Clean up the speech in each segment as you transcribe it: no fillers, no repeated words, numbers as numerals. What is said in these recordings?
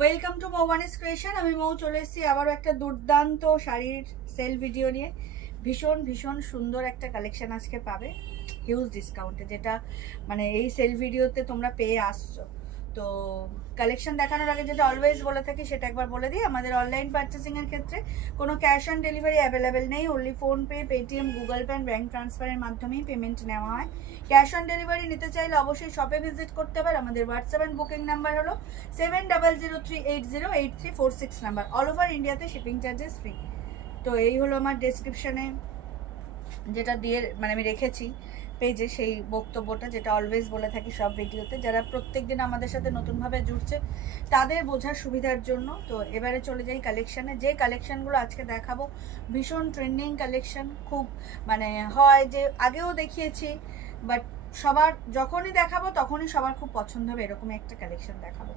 Welcome to মৌবানিস creation. আমি মৌ চলে এসেছি আবারও একটা দুর্দান্ত শাড়ির সেল ভিডিও নিয়ে। ভীষণ ভীষণ সুন্দর একটা কালেকশন আজকে পাবে হিউজ ডিসকাউন্টে, যেটা মানে এই সেল ভিডিওতে তোমরা পেয়ে আসছো। তো কালেকশন দেখানোর আগে যেটা অলওয়েজ বলে থাকি সেটা একবার বলে দিই, আমাদের অনলাইন পারচেসিংয়ের ক্ষেত্রে কোনো ক্যাশ অন ডেলিভারি অ্যাভেলেবেল নেই। Only PhonePe, Paytm, Google pay, bank ট্রান্সফারের মাধ্যমেই পেমেন্ট নেওয়া হয়। ক্যাশ অন ডেলিভারি নিতে চাইলে অবশ্যই শপে ভিজিট করতে হবে। আমাদের হোয়াটসঅ্যাপ অ্যান্ড বুকিং নাম্বার হলো 7003808346 নাম্বার। অল ওভার ইন্ডিয়াতে শিপিং চার্জেস ফ্রি। তো এই হলো আমার ডেসক্রিপশানে যেটা দিয়ে মানে আমি রেখেছি পেজে সেই বক্তব্যটা, যেটা অলওয়েজ বলে থাকি সব ভিডিওতে। যারা প্রত্যেক দিন আমাদের সাথে নতুনভাবে জুড়ছে তাদের বোঝার সুবিধার জন্য। তো এবারে চলে যাই কালেকশানে। যে কালেকশানগুলো আজকে দেখাবো ভীষণ ট্রেন্ডিং কালেকশান। খুব মানে হয় যে আগেও দেখিয়েছি, বাট সবার যখনই দেখাবো তখনই সবার খুব পছন্দ হবে এরকমই একটা কালেকশন দেখাবো,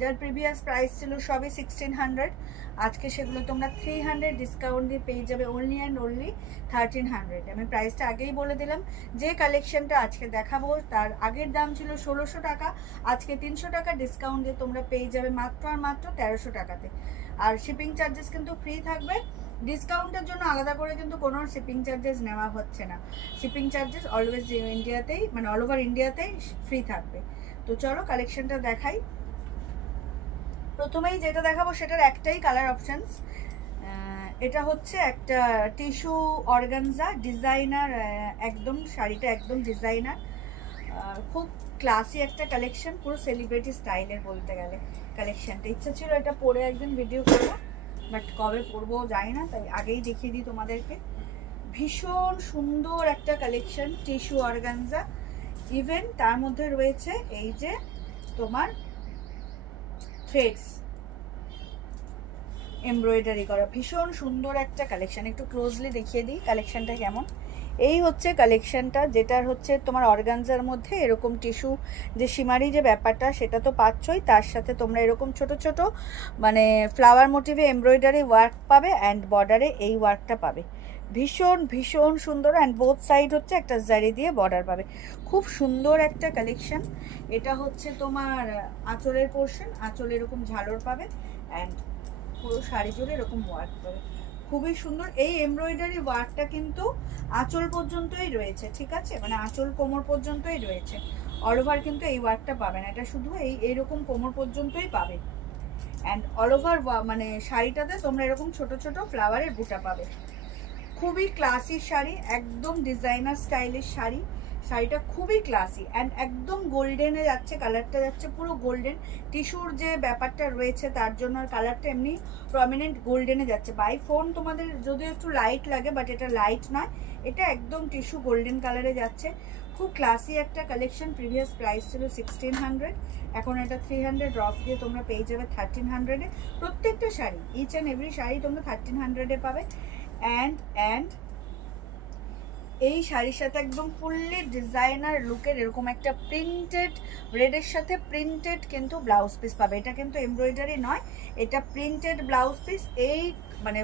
যার প্রিভিয়াস প্রাইস ছিল সবই 1600। আজকে সেগুলো তোমরা 300 ডিসকাউন্ট দিয়ে পেয়ে যাবে অনলি অ্যান্ড অনলি 1300। আমি প্রাইসটা আগেই বলে দিলাম। যে কালেকশনটা আজকে দেখাবো তার আগের দাম ছিল 1600 টাকা, আজকে 300 টাকা ডিসকাউন্ট দিয়ে তোমরা পেয়ে যাবে মাত্র আর মাত্র 1300 টাকাতে। আর শিপিং চার্জেস কিন্তু ফ্রি থাকবে। ডিসকাউন্টের জন্য আলাদা করে কিন্তু কোনো শিপিং চার্জেস নেওয়া হচ্ছে না। শিপিং চার্জেস অলওয়েজ ইন্ডিয়াতেই মানে অল ওভার ইন্ডিয়াতেই ফ্রি থাকবে। তো চলো কালেকশনটা দেখাই। প্রথমেই যেটা দেখাবো সেটার একটাই কালার অপশানস। এটা হচ্ছে একটা টিস্যু অর্গানজা ডিজাইনার, একদম শাড়িটা একদম ডিজাইনার, খুব ক্লাসি একটা কালেকশন, পুরো সেলিব্রিটি স্টাইলের বলতে গেলে কালেকশনটা। ইচ্ছা ছিল এটা পরে একদিন ভিডিও করবো, বাট কবে পরবো জানি না, তাই আগেই দেখিয়ে দিই তোমাদেরকে। ভীষণ সুন্দর একটা কালেকশন টিস্যু অর্গানজা। ইভেন তার মধ্যে রয়েছে এই যে তোমার থ্রেডস এমব্রয়ডারি করা, ভীষণ সুন্দর একটা কালেকশন। একটু ক্লোজলি দেখিয়ে দিই কালেকশনটা কেমন। এই হচ্ছে কালেকশনটা, যেটার হচ্ছে তোমার অর্গানজার মধ্যে এরকম টিস্যু যে সীমারি যে ব্যাপারটা সেটা তো পাচ্ছই, তার সাথে তোমরা এরকম ছোট ছোট মানে ফ্লাওয়ার মোটিভে এমব্রয়ডারি ওয়ার্ক পাবে অ্যান্ড বর্ডারে এই ওয়ার্কটা পাবে। ভীষণ ভীষণ সুন্দর। অ্যান্ড বোথ সাইড হচ্ছে একটা জারি দিয়ে বর্ডার পাবে। খুব সুন্দর একটা কালেকশন। এটা হচ্ছে তোমার আঁচলের পোর্শন, আঁচল এরকম ঝালর পাবে অ্যান্ড পুরো শাড়ি জুড়ে এরকম ওয়ার্ক পাবে। খুবই সুন্দর। এই এমব্রয়ডারি ওয়ার্কটা কিন্তু আঁচল পর্যন্তই রয়েছে, ঠিক আছে, মানে আঁচল কোমর পর্যন্তই রয়েছে। অল ওভার কিন্তু এই ওয়ার্কটা পাবে না, এটা শুধু এইরকম কোমর পর্যন্তই পাবে। অ্যান্ড অল ওভার মানে শাড়িটাতে তোমরা এরকম ছোট ছোট ফ্লাওয়ারের বুটা পাবে। খুবই ক্লাসি শাড়ি, একদম ডিজাইনার স্টাইলিশ শাড়ি। শাড়িটা খুবই ক্লাসি অ্যান্ড একদম গোল্ডেনে যাচ্ছে, কালারটা যাচ্ছে পুরো গোল্ডেন। টিস্যুর যে ব্যাপারটা রয়েছে তার জন্য আর কালারটা এমনি প্রমিনেন্ট গোল্ডেনে যাচ্ছে। বাই ফোন তোমাদের যদিও একটু লাইট লাগে, বাট এটা লাইট নয়, এটা একদম টিস্যু গোল্ডেন কালারে যাচ্ছে। খুব ক্লাসি একটা কালেকশন। প্রিভিয়াস প্রাইস ছিল 1600, এখন এটা 300 ড্রপ দিয়ে তোমরা পেয়ে যাবে 1300-এ। প্রত্যেকটা sari, each and every sari তোমরা 1300-এ পাবে। অ্যান্ড এই শাড়ির সাথে একদম ফুললি ডিজাইনার লুকের এরকম একটা প্রিন্টেড রেডের সাথে প্রিন্টেড কিন্তু ব্লাউজ পিস পাবে। এটা কিন্তু এমব্রয়ডারি নয়, এটা প্রিন্টেড ব্লাউজ পিস। এই মানে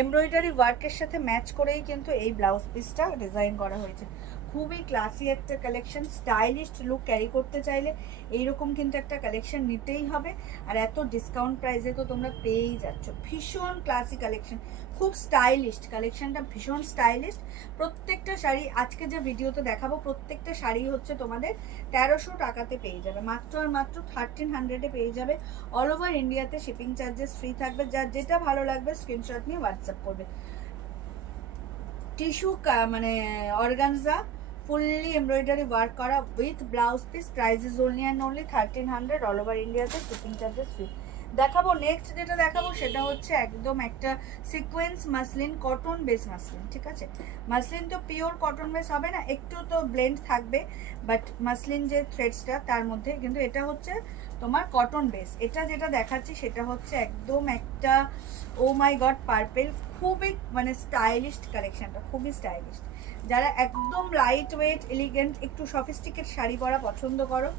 এমব্রয়ডারি ওয়ার্কের সাথে ম্যাচ করেই কিন্তু এই ব্লাউজ পিসটা ডিজাইন করা হয়েছে। খুবই ক্লাসি একটা কালেকশন। স্টাইলিশ লুক ক্যারি করতে চাইলে এইরকম কিন্তু একটা কালেকশন নিতেই হবে। আর এত ডিসকাউন্ট প্রাইসে তো তোমরা পেয়েই যাচ্ছ। ভীষণ ক্লাসি কালেকশন, খুব স্টাইলিশ কালেকশনটা, ভীষণ স্টাইলিশ। প্রত্যেকটা শাড়ি আজকে যে ভিডিওতে দেখাবো প্রত্যেকটা শাড়ি হচ্ছে তোমাদের 1300 টাকাতে পেয়ে যাবে, মাত্র আর মাত্র 1300-এ পেয়ে যাবে। অল ওভার ইন্ডিয়াতে শিপিং চার্জেস ফ্রি থাকবে। যার যেটা ভালো লাগবে স্ক্রিনশট নিয়ে হোয়াটসঅ্যাপ করবে। টিস্যু মানে অর্গানজা ফুললি এমব্রয়ডারি ওয়ার্ক করা with blouse piece. Price is only and only 1300। All over ইন্ডিয়াতে শিপিং চার্জেস ফ্রি। দেখাবো নেক্সট যেটা দেখাবো সেটা হচ্ছে একদম একটা sequence muslin, cotton base muslin, ঠিক আছে। মাসলিন তো পিওর কটন বেস হবে না, একটু তো ব্লেন্ড থাকবে, বাট মাসলিন যে থ্রেডসটা তার মধ্যে কিন্তু এটা হচ্ছে তোমার কটন বেস। এটা যেটা দেখাচ্ছি সেটা হচ্ছে একদম একটা ও মাই গড পার্পেল, খুবই মানে স্টাইলিশ কালেকশনটা, খুবই স্টাইলিশ। যারা একদম লাইট ওয়েট এলিগেন্ট একটু সফিস্টিকেট শাড়ি পরা পছন্দ করো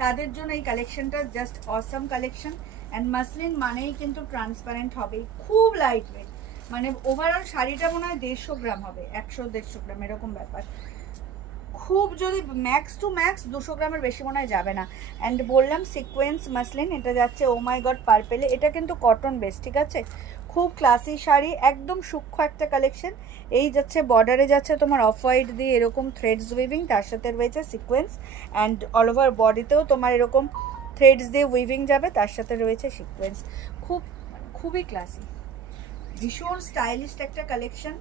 তাদের জন্য এই কালেকশনটা just awesome collection. And muslin মানেই কিন্তু ট্রান্সপারেন্ট হবে, খুব লাইট ওয়েট, মানে ওভারঅল শাড়িটা মনে হয় 150 গ্রাম হবে, 100-150 গ্রাম এরকম ব্যাপার। খুব যদি ম্যাক্স টু ম্যাক্স 200 গ্রামের বেশি মনে হয় যাবে না। অ্যান্ড বললাম সিকোয়েন্স মাসলিন, এটা যাচ্ছে ও মাই গড পার্পেলে। এটা কিন্তু কটন বেস, ঠিক আছে, খুব ক্লাসি শাড়ি, একদম সূক্ষ্ম একটা কালেকশন। এই যাচ্ছে বর্ডারে যাচ্ছে তোমার অফ হোয়াইট দিয়ে এরকম থ্রেডস উইভিং, তার সাথে রয়েছে সিকোয়েন্স, অ্যান্ড অল ওভার বডিতেও তোমার এরকম থ্রেডস দিয়ে উইভিং যাবে, তার সাথে রয়েছে সিকোয়েন্স। খুবই ক্লাসি, ভীষণ স্টাইলিশ একটা কালেকশন।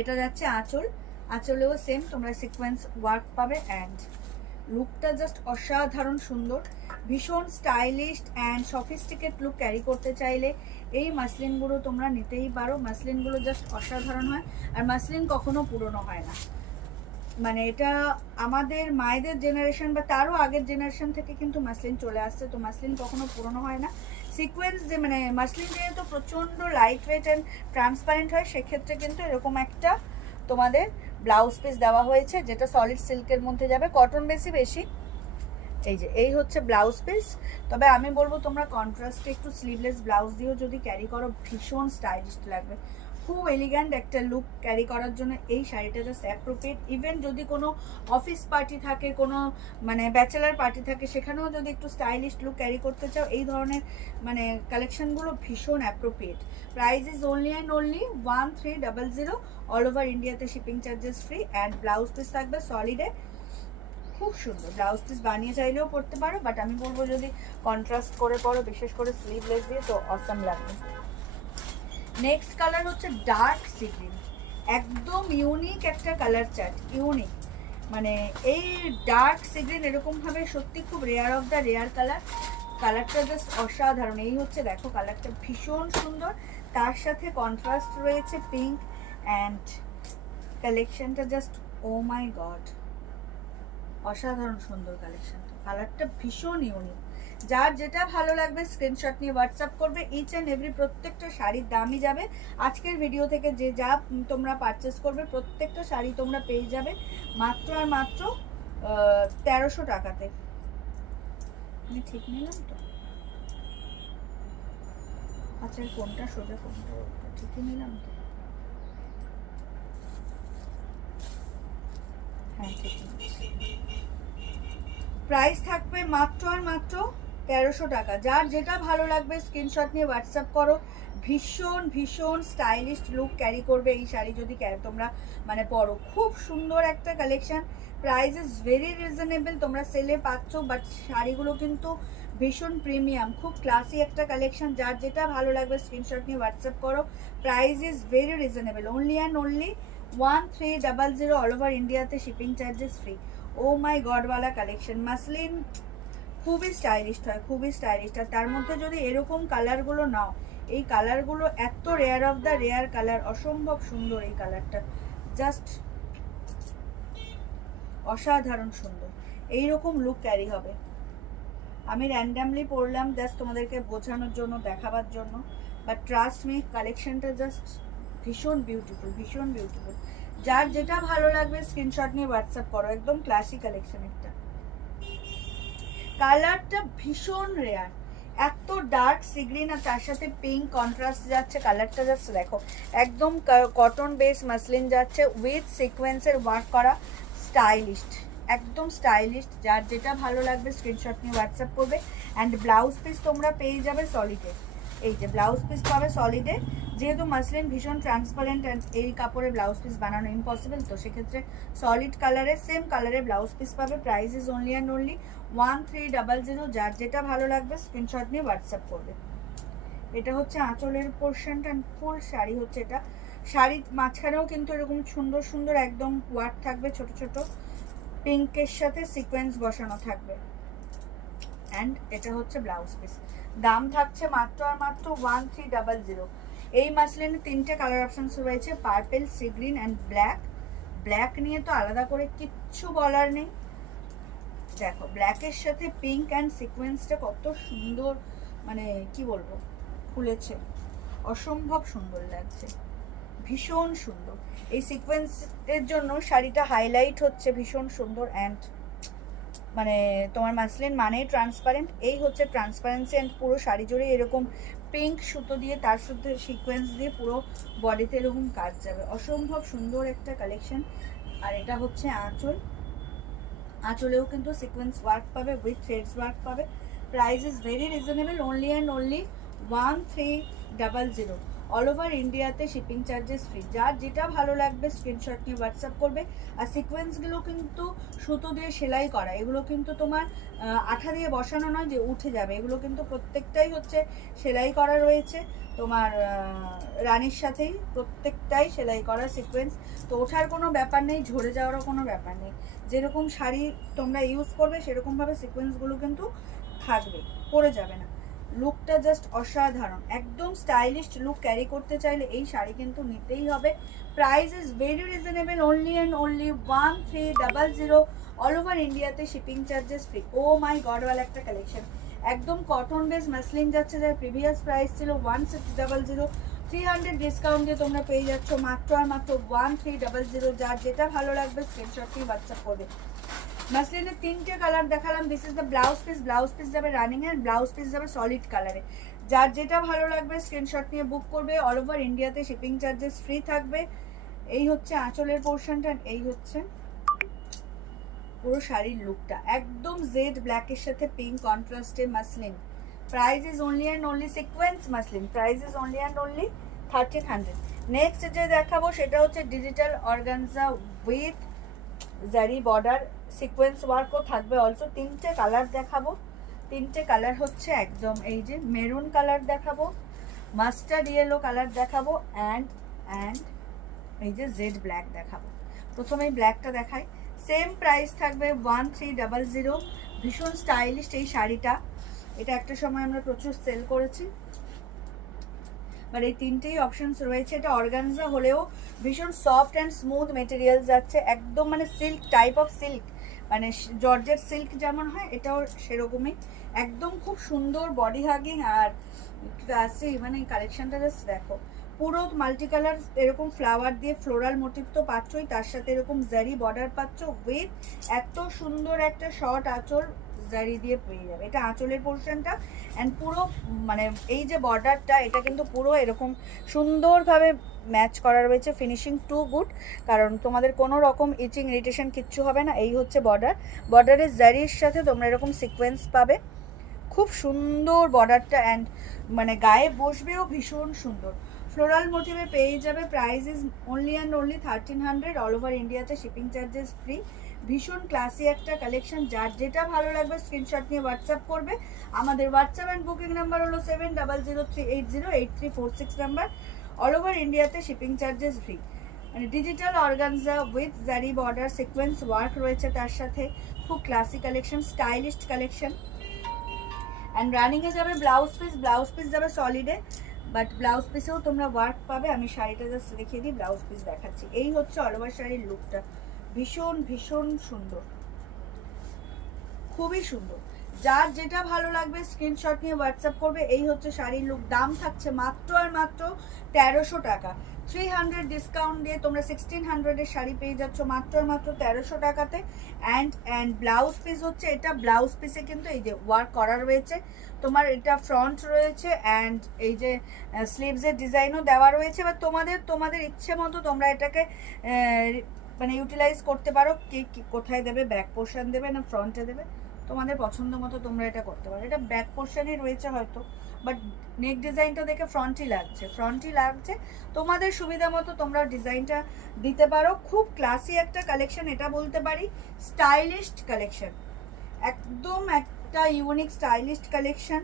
এটা যাচ্ছে আঁচল, আঁচলেও সেম তোমরা সিকোয়েন্স ওয়ার্ক পাবে, অ্যান্ড লুকটা জাস্ট অসাধারণ সুন্দর, ভীষণ stylish and sophisticate look carry করতে চাইলে এই মাসলিনগুলো তোমরা নিতেই পারো। মাসলিনগুলো জাস্ট অসাধারণ হয়, আর মাসলিন কখনো পুরনো হয় না। মানে এটা আমাদের মায়েদের জেনারেশন বা তারও আগের জেনারেশন থেকে কিন্তু মাসলিন চলে আসছে, তো মাসলিন কখনো পুরনো হয় না। সিকোয়েন্স যে মানে মাসলিন যেহেতু প্রচণ্ড লাইট ওয়েট অ্যান্ড ট্রান্সপারেন্ট হয়, সেক্ষেত্রে কিন্তু এরকম একটা তোমাদের ব্লাউজ পিস দেওয়া হয়েছে, যেটা সলিড সিল্কের মধ্যে যাবে, কটন বেশি। এই যে এই হচ্ছে ব্লাউজ পিস। তবে আমি বলবো তোমরা কন্ট্রাস্টে একটু স্লিভলেস ব্লাউজ দিয়েও যদি ক্যারি করো ভীষণ স্টাইলিশ লাগবে, খুব এলিগ্যান্ট একটা লুক ক্যারি করার জন্য এই শাড়িটা জাস্ট অ্যাপ্রোপ্রিয়েট। ইভেন যদি কোনো অফিস পার্টি থাকে, কোনো মানে ব্যাচেলার পার্টি থাকে, সেখানেও যদি একটু স্টাইলিশ লুক ক্যারি করতে চাও, এই ধরনের মানে কালেকশনগুলো ভীষণ appropriate. Price is only and only 1300, all over ইন্ডিয়াতে shipping charges free, and blouse piece থাকবে সলিডে। খুব সুন্দর ব্লাউজ পিস বানিয়ে চাইলেও পরতে পারো, বাট আমি বলবো যদি কন্ট্রাস্ট করে পরো, বিশেষ করে স্লিভলেস দিয়ে, তো অসাম লাগবে। নেক্সট কালার হচ্ছে ডার্ক সি গ্রিন, একদম ইউনিক একটা কালার চার্ট, ইউনিক। মানে এই ডার্ক সি গ্রিন এরকমভাবে সত্যি খুব rare of the rare colour, কালারটা জাস্ট অসাধারণ। এই হচ্ছে দেখো কালারটা ভীষণ সুন্দর, তার সাথে কন্ট্রাস্ট রয়েছে পিঙ্ক, অ্যান্ড কালেকশনটা জাস্ট ও মাই গড অসাধারণ সুন্দর কালেকশন, কালারটা ভীষণ ইউনিক। যার যেটা ভালো লাগবে স্ক্রিনশট নিয়ে হোয়াটসঅ্যাপ করবে। ইচ অ্যান্ড এভরি প্রত্যেকটা শাড়ির দামই যাবে আজকের ভিডিও থেকে যে যা তোমরা পারচেস করবে, প্রত্যেকটা শাড়ি তোমরা পেয়ে যাবে মাত্র আর মাত্র 1300 টাকাতে। আমি ঠিক নিলাম তো? আচ্ছা কোনটা সোজা কোনটা ঠিকই নিলাম তো? হ্যাঁ ঠিক নিচ্ছি। প্রাইস থাকবে মাত্র আর মাত্র 1300 টাকা। যার যেটা ভালো লাগবে স্ক্রিনশট নিয়ে হোয়াটসঅ্যাপ করো। ভীষণ স্টাইলিশ লুক ক্যারি করবে এই শাড়ি যদি তোমরা মানে পরো, খুব সুন্দর একটা collection. Price is very reasonable, তোমরা সেলে পাচ্ছ, বাট শাড়িগুলো কিন্তু ভীষণ প্রিমিয়াম, খুব ক্লাসি একটা কালেকশন। যার যেটা ভালো লাগবে স্ক্রিনশট নিয়ে হোয়াটসঅ্যাপ করো। Price is very reasonable, only and only 1300, all over ইন্ডিয়াতে শিপিং চার্জেস ফ্রি। ও মাই গডওয়ালা কালেকশন, মাসলিন খুবই স্টাইলিশ হয়, খুবই স্টাইলিশ। আর তার মধ্যে যদি এরকম কালারগুলো নাও, এই কালারগুলো এত rare of the rare colour, অসম্ভব সুন্দর এই কালারটা, জাস্ট অসাধারণ সুন্দর। এইরকম লুক ক্যারি হবে। আমি র্যান্ডামলি পরলাম জাস্ট তোমাদেরকে বোঝানোর জন্য, দেখাবার জন্য, বাট ট্রাস্ট মি কালেকশনটা জাস্ট ভীষণ বিউটিফুল। যার যেটা ভালো লাগবে স্ক্রিনশট নিয়ে হোয়াটসঅ্যাপ করো। একদম ক্লাসিক কালেকশন একটা, কালারটা ভীষণ রেয়ার, এত ডার্ক সি গ্রিন আর তার সাথে পিঙ্ক কন্ট্রাস্ট যাচ্ছে, কালারটা জাস্ট দেখো, একদম কটন বেস মাসলিন যাচ্ছে উইথ সিকোয়েন্সের ওয়ার্ক করা, স্টাইলিশ, একদম স্টাইলিশ। যার যেটা ভালো লাগবে স্ক্রিনশট নিয়ে হোয়াটসঅ্যাপ করবে। অ্যান্ড ব্লাউজ পিস তোমরা পেয়ে যাবে সলিডে, এই যে ব্লাউজ পিস পাবে সলিডে। যেহেতু মাসলিন ভীষণ ট্রান্সপারেন্ট অ্যান্ড এই কাপড়ে ব্লাউজ পিস বানানো ইম্পসিবল, তো সেক্ষেত্রে সলিড কালারে সেম কালারে ব্লাউজ পিস পাবে। Price is only and only 1300। যার যেটা ভালো লাগবে স্ক্রিনশট নিয়ে হোয়াটসঅ্যাপ করবে। এটা হচ্ছে আঁচলের পোর্শনটা, ফুল শাড়ি হচ্ছে এটা। শাড়ির মাঝখানেও কিন্তু এরকম সুন্দর একদম ওয়ার্ক থাকবে, ছোট ছোট পিঙ্কের সাথে সিকোয়েন্স বসানো থাকবে। অ্যান্ড এটা হচ্ছে ব্লাউজ পিস। দাম থাকছে মাত্র আর মাত্র 1300। এই মাসলিনের 3টে কালার অপশনস রয়েছে, purple, sea green and black. Black নিয়ে তো আলাদা করে কিচ্ছু বলার নেই। দেখো ব্ল্যাকের সাথে পিঙ্ক অ্যান্ড সিকোয়েন্সটা কত সুন্দর, মানে কি বলবো, খুলেছে, অসম্ভব সুন্দর লাগছে, ভীষণ সুন্দর। এই সিকোয়েন্সের জন্য শাড়িটা হাইলাইট হচ্ছে, ভীষণ সুন্দর। অ্যান্ড মানে তোমার মাসলিন মানেই ট্রান্সপারেন্ট, এই হচ্ছে ট্রান্সপারেন্সি। অ্যান্ড পুরো শাড়ি জুড়ে এরকম পিঙ্ক সুতো দিয়ে তার সাথে সিকোয়েন্স দিয়ে পুরো বডিতে এরকম কাজ যাবে, অসম্ভব সুন্দর একটা কালেকশন। আর এটা হচ্ছে আঁচল, আঁচলেও কিন্তু সিকোয়েন্স ওয়ার্ক পাবে উইথ থ্রেডস ওয়ার্ক পাবে। Price is very reasonable, only and only 1300। All over ইন্ডিয়াতে শিপিং চার্জেস ফ্রি। যার যেটা ভালো লাগবে স্ক্রিনশট নিয়ে হোয়াটসঅ্যাপ করবে। আর সিকোয়েন্সগুলো কিন্তু সুতো দিয়ে সেলাই করা, এগুলো কিন্তু তোমার আঠা দিয়ে বসানো নয় যে উঠে যাবে, এগুলো কিন্তু প্রত্যেকটাই হচ্ছে সেলাই করা রয়েছে তোমার রানীর সাথেই, প্রত্যেকটাই সেলাই করা সিকোয়েন্স। তো ওঠার কোনো ব্যাপার নেই, ঝরে যাওয়ারও কোনো ব্যাপার নেই। যেরকম শাড়ি তোমরা ইউজ করবে সেরকমভাবে সিকোয়েন্সগুলো কিন্তু থাকবে, পরে যাবে না। লুকটা জাস্ট অসাধারণ, একদম স্টাইলিশ লুক ক্যারি করতে চাইলে এই শাড়ি কিন্তু নিতেই হবে। Price is very reasonable, only and only 1300। All over ইন্ডিয়াতে শিপিং চার্জেস ফ্রি। ও মাই গডওয়ালা একটা কালেকশন, একদম কটন বেস মাসলিন যাচ্ছে, যার প্রিভিয়াস প্রাইস ছিল 1600। 300 ডিসকাউন্ট দিয়ে তোমরা পেয়ে যাচ্ছ মাত্র আর মাত্র 1300। যার যেটা ভালো লাগবে স্ক্রিনশট নিয়ে হোয়াটসঅ্যাপ করবে। মাসলিনের 3টে কালার দেখালাম। This is the blouse piece, blouse piece যাবে রানিং এর, ব্লাউজ পিস যাবে সলিড কালারে। যার যেটা ভালো লাগবে স্ক্রিনশট নিয়ে বুক করবে। অল ওভার ইন্ডিয়াতে শিপিং চার্জেস ফ্রি থাকবে। এই হচ্ছে আঁচলের পোর্শনটা, এই হচ্ছে পুরো শাড়ির লুকটা, একদম জেড ব্ল্যাকের সাথে পিঙ্ক কন্ট্রাস্টে muslin. Price is only and only sequence muslin, price is only and only 1300। Next যে দেখাবো সেটা হচ্ছে digital organza with zari border, sequence ওয়ার্কও থাকবে অলসো। 3টে কালার দেখাবো, 3টে কালার হচ্ছে একদম এই যে মেরুন কালার দেখাবো, মাস্টার্ড ইয়েলো কালার দেখাবো, অ্যান্ড এই যে জেড ব্ল্যাক দেখাবো। প্রথমে ব্ল্যাকটা দেখাই। সেম প্রাইস থাকবে 1300। ভীষণ স্টাইলিশ এই শাড়িটা, এটা একটা সময় আমরা প্রচুর সেল করেছি। আর এই 3টেই অপশনস রয়েছে। এটা অর্গানজা হলেও ভীষণ সফট অ্যান্ড স্মুথ মেটেরিয়াল যাচ্ছে, একদম মানে সিল্ক টাইপ অফ সিল্ক, মানে জর্জেট সিল্ক যেমন হয় এটাও সেরকমই, একদম খুব সুন্দর বডি হাগিং। আর ক্লাসি, মানে কালেকশনটা জাস্ট দেখো, পুরো মাল্টি কালার এরকম ফ্লাওয়ার দিয়ে ফ্লোরাল মোটিভ তো পাচ্ছই, তার সাথে এরকম জারি বর্ডার পাচ্ছ উইথ এত সুন্দর একটা শর্ট আঁচল জারি দিয়ে পেয়ে যাবে। এটা আঁচলের পোর্শনটা, অ্যান্ড পুরো মানে এই যে বর্ডারটা এটা কিন্তু পুরো এরকম সুন্দরভাবে ম্যাচ করা রয়েছে, ফিনিশিং টু গুড, কারণ তোমাদের কোনো রকম ইচিং ইরিটেশন কিচ্ছু হবে না। এই হচ্ছে বর্ডার, বর্ডারের জারির সাথে তোমরা এরকম সিকোয়েন্স পাবে, খুব সুন্দর বর্ডারটা, অ্যান্ড মানে গায়ে বসবেও ভীষণ সুন্দর। ফ্লোরাল মোটিভে পেয়ে যাবে। Price is only and only 1300। All over ইন্ডিয়াতে শিপিং চার্জেস ফ্রি। ভীষণ ক্লাসি একটা কালেকশন, যার যেটা ভালো লাগবে স্ক্রিনশট নিয়ে হোয়াটসঅ্যাপ করবে। আমাদের হোয়াটসঅ্যাপ অ্যান্ড বুকিং নাম্বার হলো 7003808346 নাম্বার। অল ওভার ইন্ডিয়াতে শিপিং চার্জেস ফ্রি। মানে digital organza with zari border sequence work রয়েছে তার সাথে, খুব classy collection, stylish collection. And রানিংয়ে যাবে ব্লাউজ পিস, ব্লাউজ পিস যাবে সলিডে, বাট ব্লাউজ পিসেও তোমরা ওয়ার্ক পাবে। আমি শাড়িটা জাস্ট দেখিয়ে দিই, ব্লাউজ পিস দেখাচ্ছি। এই হচ্ছে অল ওভার শাড়ির লুকটা, ভীষণ ভীষণ সুন্দর, খুবই সুন্দর। যার যেটা ভালো লাগবে স্ক্রিনশট নিয়ে হোয়াটসঅ্যাপ করবে। এই হচ্ছে শাড়ির লুক। দাম থাকছে মাত্র আর মাত্র 1300 টাকা। 300 ডিসকাউন্ট দিয়ে তোমরা 1600-এর শাড়ি পেয়ে যাচ্ছ মাত্র আর মাত্র 1300 টাকাতে। অ্যান্ড ব্লাউজ পিস হচ্ছে এটা, ব্লাউজ পিসে কিন্তু এই যে ওয়ার্ক করা রয়েছে তোমার, এটা ফ্রন্ট রয়েছে, অ্যান্ড এই যে স্লিভসের ডিজাইনও দেওয়া রয়েছে। বা তোমাদের ইচ্ছে মতো তোমরা এটাকে মানে ইউটিলাইজ করতে পারো, কি কোথায় দেবে, ব্যাক পোর্শন দেবে না ফ্রন্টে দেবে, তোমাদের পছন্দ মতো তোমরা এটা করতে পারো। এটা ব্যাক পোর্শনই রয়েছে হয়তো, বাট নেক ডিজাইনটা দেখে ফ্রন্টই লাগছে, তোমাদের সুবিধা মতো তোমরা ডিজাইনটা দিতে পারো। খুব ক্লাসি একটা কালেকশন এটা বলতে পারি, স্টাইলিশ কালেকশন, একদম একটা unique stylish collection.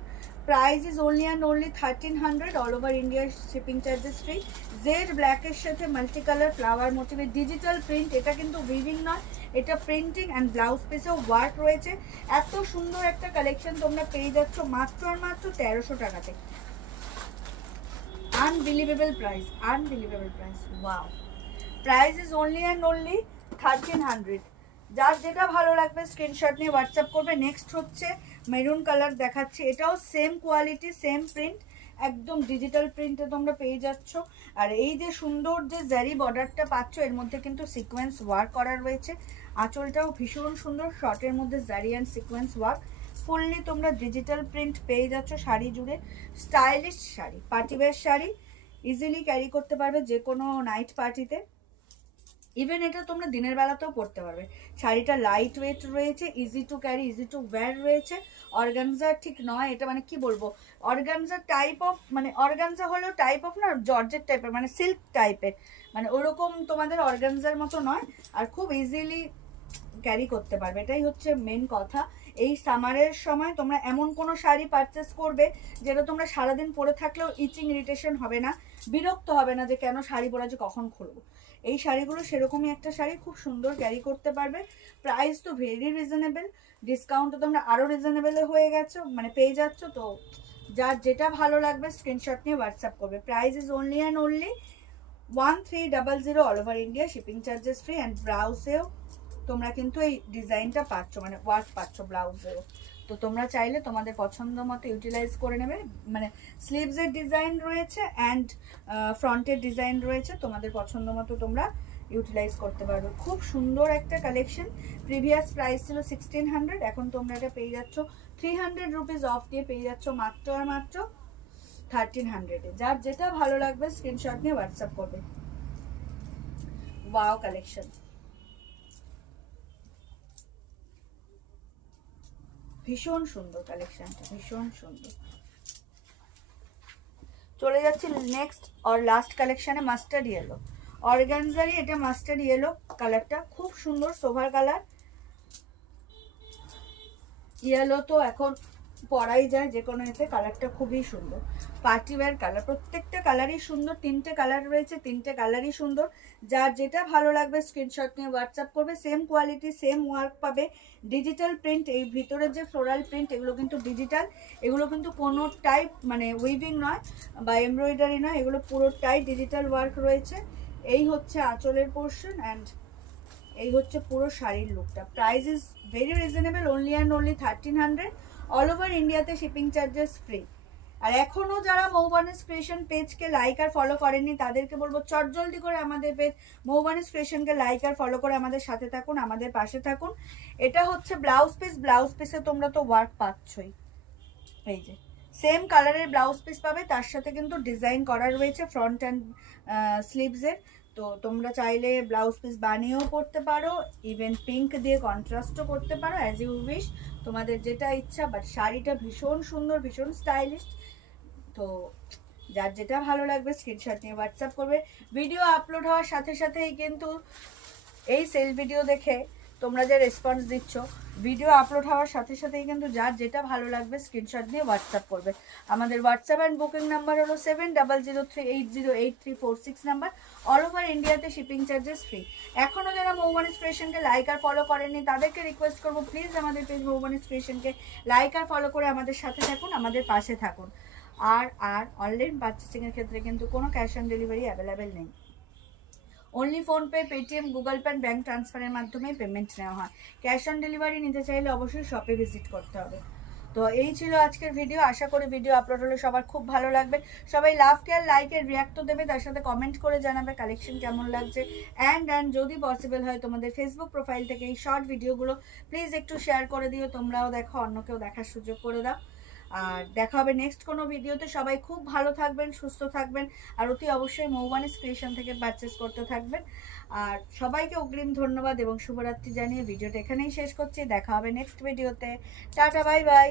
Price is only and only 1300। All over India shipping charges free. Jade ব্ল্যাকের সাথে মাল্টি কালার ফ্লাওয়ার মোটিভে ডিজিটাল প্রিন্ট, এটা কিন্তু উইভিং নয়, এটা প্রিন্টিং, অ্যান্ড ব্লাউজ পিসেও ওয়ার্ক রয়েছে। এত সুন্দর একটা কালেকশন তোমরা পেয়ে যাচ্ছ মাত্র আর মাত্র 1300 টাকাতে। Unbelievable price, wow. Price is only and only 1300। যার যেটা ভালো লাগবে স্ক্রিনশট নিয়ে হোয়াটসঅ্যাপ করবে। নেক্সট হচ্ছে মেরুন কালার দেখাচ্ছি, এটাও সেম কোয়ালিটি, সেম প্রিন্ট, একদম ডিজিটাল প্রিন্টে তোমরা পেয়ে যাচ্ছ। আর এই যে সুন্দর যে জারি বর্ডারটা পাচ্ছ, এর মধ্যে কিন্তু সিকোয়েন্স ওয়ার্ক করা রয়েছে। আঁচলটাও ভীষণ সুন্দর, শর্টের মধ্যে জারি অ্যান্ড সিকোয়েন্স ওয়ার্ক, ফুললি তোমরা ডিজিটাল প্রিন্ট পেয়ে যাচ্ছ শাড়ি জুড়ে। Stylish sari, party wear sari, easily carry করতে পারবে যে কোনো নাইট পার্টিতে। ইভেন এটা তোমরা দিনের বেলাতেও পরতে পারবে। শাড়িটা লাইট ওয়েট রয়েছে, easy to carry, easy to wire রয়েছে। অর্গানজা ঠিক নয় এটা, মানে কি বলবো, অর্গানজা টাইপ অফ, মানে অর্গানজা হলেও টাইপ অফ না, জর্জেট টাইপের, মানে সিল্ক টাইপের, মানে ওরকম তোমাদের অর্গানজার মতো নয়। আর খুব ইজিলি ক্যারি করতে পারবে, এটাই হচ্ছে মেন কথা। এই সামারের সময় তোমরা এমন কোনো শাড়ি পারচেস করবে যেটা তোমরা সারাদিন পরে থাকলেও ইচিং ইরিটেশন হবে না, বিরক্ত হবে না যে কেন শাড়ি পরা যে কখন খুলবো। এই শাড়িগুলো সেরকমই একটা শাড়ি, খুব সুন্দর ক্যারি করতে পারবে। প্রাইস তো ভেরি রিজনেবল, ডিসকাউন্ট তো তোমরা আরও রিজনেবলে হয়ে গেছো, মানে পেয়ে যাচ্ছ। তো যার যেটা ভালো লাগবে স্ক্রিনশট নিয়ে হোয়াটসঅ্যাপ করবে। Price is only and only 1300 all over India, shipping charges free. And ব্লাউজেও তোমরা কিন্তু এই ডিজাইনটা পাচ্ছ, মানে ওয়ার্ক পাচ্ছ ব্লাউজেও। তো তোমরা চাইলে তোমাদের পছন্দ মতো ইউটিলাইজ করে নেবে, মানে স্লিভসের ডিজাইন রয়েছে অ্যান্ড ফ্রন্টের ডিজাইন রয়েছে, তোমাদের পছন্দ মতো তোমরা ইউটিলাইজ করতে পারবে। খুব সুন্দর একটা কালেকশন। প্রিভিয়াস প্রাইস ছিল 1600, এখন তোমরা এটা পেয়ে যাচ্ছ 300 রুপিস অফ দিয়ে পেয়ে যাচ্ছ মাত্র আর মাত্র 1300-এ। যার যেটা ভালো লাগবে স্ক্রিনশট নিয়ে হোয়াটসঅ্যাপ করবে। ওয়াও কালেকশন, ভীষণ সুন্দর কালেকশনটা, ভীষণ সুন্দর। চলে যাচ্ছি নেক্সট আর লাস্ট কালেকশনে, মাস্টার্ড ইয়েলো। অর্গানজারি এটা মাস্টার্ড ইয়েলো কালারটা, খুব সুন্দর সোভার কালার। ইয়েলো তো এখন পরাই যায় যে কোনো এতে, কালারটা খুবই সুন্দর, পার্টি ওয়্যার কালার। প্রত্যেকটা কালারই সুন্দর, তিনটে কালার রয়েছে, তিনটে কালারই সুন্দর। যার যেটা ভালো লাগবে স্ক্রিনশট নিয়ে হোয়াটসঅ্যাপ করবে। সেম কোয়ালিটি, সেম ওয়ার্ক পাবে, ডিজিটাল প্রিন্ট। এই ভিতরের যে ফ্লোরাল প্রিন্ট এগুলো কিন্তু ডিজিটাল, এগুলো কিন্তু কোনো টাইপ মানে উইভিং নয় বা এমব্রয়ডারি নয়, এগুলো পুরোটাই ডিজিটাল ওয়ার্ক রয়েছে। এই হচ্ছে আঁচলের পোর্শন অ্যান্ড এই হচ্ছে পুরো শাড়ির লুকটা। Price is very reasonable, only and only 1300 all over ইন্ডিয়াতে, শিপিং চার্জেস ফ্রি। আর এখনও যারা মৌবানিস ক্রিয়েশন পেজকে লাইক আর ফলো করেননি তাদেরকে বলবো চটজলদি করে আমাদের পেজ মৌবানিস ক্রিয়েশনকে লাইক আর ফলো করে আমাদের সাথে থাকুন, আমাদের পাশে থাকুন। এটা হচ্ছে ব্লাউজ পিস, ব্লাউজ পিসে তোমরা তো ওয়ার্ক পাচ্ছই, এই যে সেম কালারের ব্লাউজ পিস পাবে, তার সাথে কিন্তু ডিজাইন করা রয়েছে ফ্রন্ট অ্যান্ড স্লিভসের। তো তোমরা চাইলে ব্লাউজ পিস বানিয়েও পরতে পারো, ইভেন পিঙ্ক দিয়ে কন্ট্রাস্টও করতে পারো, অ্যাজ ইউ উইশ, তোমাদের যেটা ইচ্ছা। বাট শাড়িটা ভীষণ সুন্দর, ভীষণ স্টাইলিশ। তো যার যেটা ভালো লাগবে স্ক্রিনশট নিয়ে হোয়াটসঅ্যাপ করবে। ভিডিও আপলোড হওয়ার সাথে সাথেই কিন্তু এই সেল ভিডিও দেখে তোমরা যে রেসপন্স দিচ্ছ, ভিডিও আপলোড হওয়ার সাথে সাথেই কিন্তু যার যেটা ভালো লাগবে স্ক্রিনশট দিয়ে হোয়াটসঅ্যাপ করবে। আমাদের হোয়াটসঅ্যাপ অ্যান্ড বুকিং নাম্বার হলো 7003808346 নাম্বার। অল ওভার ইন্ডিয়াতে শিপিং চার্জেস ফ্রি। এখনও যারা মৌবানিস ক্রিয়েশনকে লাইক আর ফলো করেননি তাদেরকে রিকোয়েস্ট করবো প্লিজ আমাদের পেজ মৌবানিস ক্রিয়েশনকে লাইক আর ফলো করে আমাদের সাথে থাকুন, আমাদের পাশে থাকুন। আর অনলাইন পারচেসিংয়ের ক্ষেত্রে কিন্তু কোনো ক্যাশ অন ডেলিভারি অ্যাভেলেবেল নেই, only PhonePe, Paytm, Google pay, bank ট্রান্সফারের মাধ্যমে পেমেন্ট নেওয়া হয়। ক্যাশ অন ডেলিভারি নিতে চাইলে অবশ্যই শপে ভিজিট করতে হবে। তো এই ছিল আজকের ভিডিও। আশা করি ভিডিও আপলোড হলে সবার খুব ভালো লাগবে। সবাই লাভ কেয়ার লাইকের রিয়াক্ট তো দেবে, তার সাথে কমেন্ট করে জানাবে কালেকশন কেমন লাগছে। অ্যান্ড যদি পসিবল হয় তোমাদের ফেসবুক প্রোফাইল থেকে এই শর্ট ভিডিওগুলো প্লিজ একটু শেয়ার করে দিও, তোমরাও দেখো, অন্যকেও দেখার সুযোগ করে দাও। আর দেখা হবে নেক্সট কোনো ভিডিওতে। সবাই খুব ভালো থাকবেন, সুস্থ থাকবেন, আর অতি অবশ্যই মৌবানিস ক্রিয়েশন থেকে পারচেস করতে থাকবেন। আর সবাইকে অগ্রিম ধন্যবাদ এবং শুভরাত্রি জানিয়ে ভিডিওটা এখানেই শেষ করছি। দেখা হবে নেক্সট ভিডিওতে। Tata, bye bye.